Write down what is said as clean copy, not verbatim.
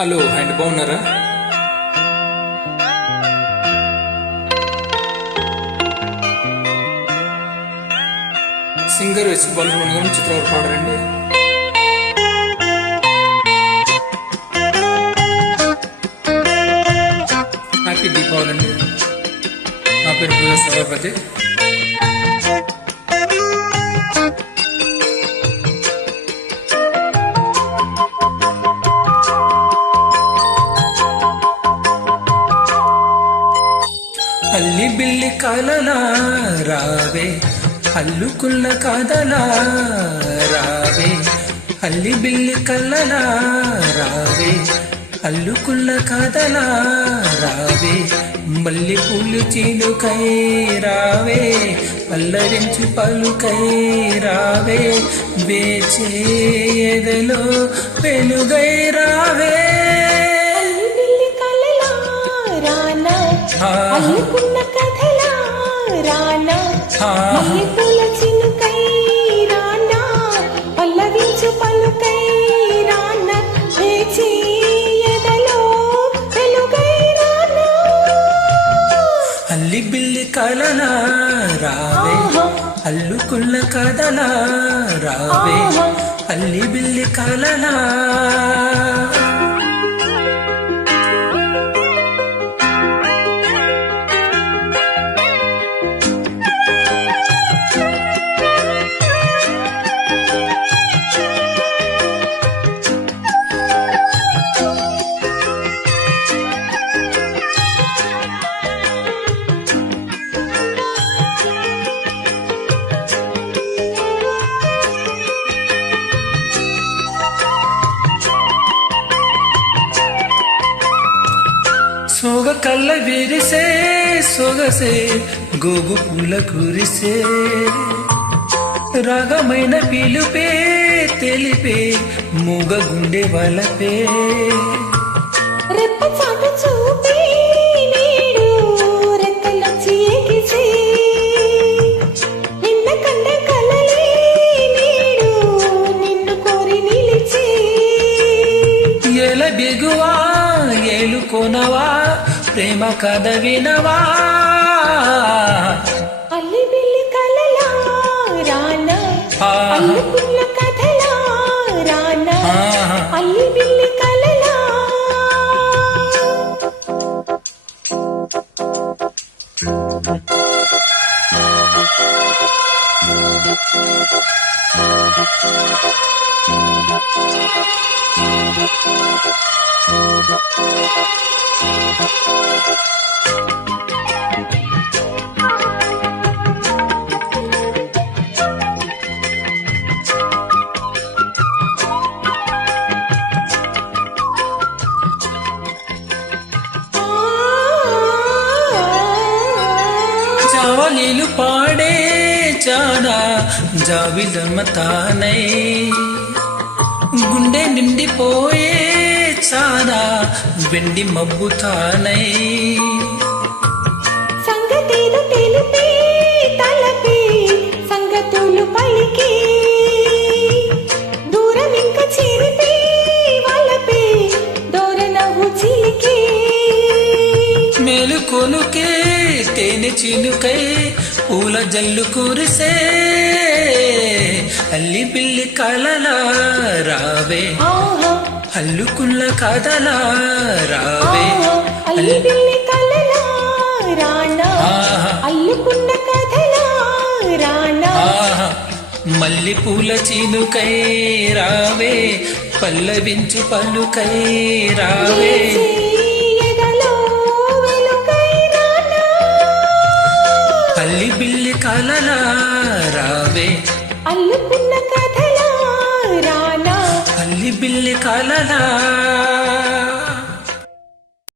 Hello అండ్ బాగున్నారా? Singer S Balasubrahmanyam చిత్రవర పాడరండి. హ్యాపీ దీపావళి అండి. నా పేరు పూజ సభాపతి. అల్లి బిల్లి కలలా రావే, అల్లుకున్న కథలా రావే, అల్లి బిల్లి కలలా రావే, అల్లుకున్న కథలా రావే, మల్లి పూలు చిలుకై రావే, పల్లవించు పలుకై రావే, వేచే ఎదలో వెలుగై రావే. అల్లుకున్న కథలా రానా, మల్లె పూల చినుకై రానా, పల్లవించు పలుకై రానా, వేచి ఎదలో వెలుగై రానా. అల్లి బిల్లి కలలా రావే, అల్లుకున్న కథలా రావే, అల్లి బిల్లి కలలా. సోగ కళ్ళ విరిసే సొగసే, గోగు పూల కురిసే, రాగమైన పిలుపే తెలిపే, మూగ గుండె వలపే, రెప్ప చాటు చూపే నేడు రెక్కలొచ్చి ఎగిసే, నిన్న కన్న కలలే నేడు నిన్ను కోరి నిలిచే. ఎల బిగువా ఏలుకొనవా, ప్రేమ కథ వినవా. అల్లి బిల్లి కలలా రానా, అల్లుకున్న కథలా రానా, అల్లి బిల్లి కలలా. జావలీలు పాడే చానా జావిలమ్మ తానై, గుండె నిండిపోయే చానా వెండి మబ్బు తానై, సంగతేదో తెలిపే తలపే సంగతులు పలికే, దూరం ఇంకా చేరిపే వలపే దూర నవ్వు చిలికే. మేలుకొనుకే తేనె చిలుకై పూల జల్లు కురిసే, అల్లి బిల్లి కలలా రావే, అల్లుకున్న కథలా రావే, అల్లి బిల్లి కలలా రానా, అల్లుకున్న కథలా రానా, మల్లి పూల చిలుకై రావే, పల్లవించు పలుకై రావే. అల్లి బిల్లి కలలా రావే, అల్లుకున్న కథలా రానా, అల్లి బిల్లి కలలా.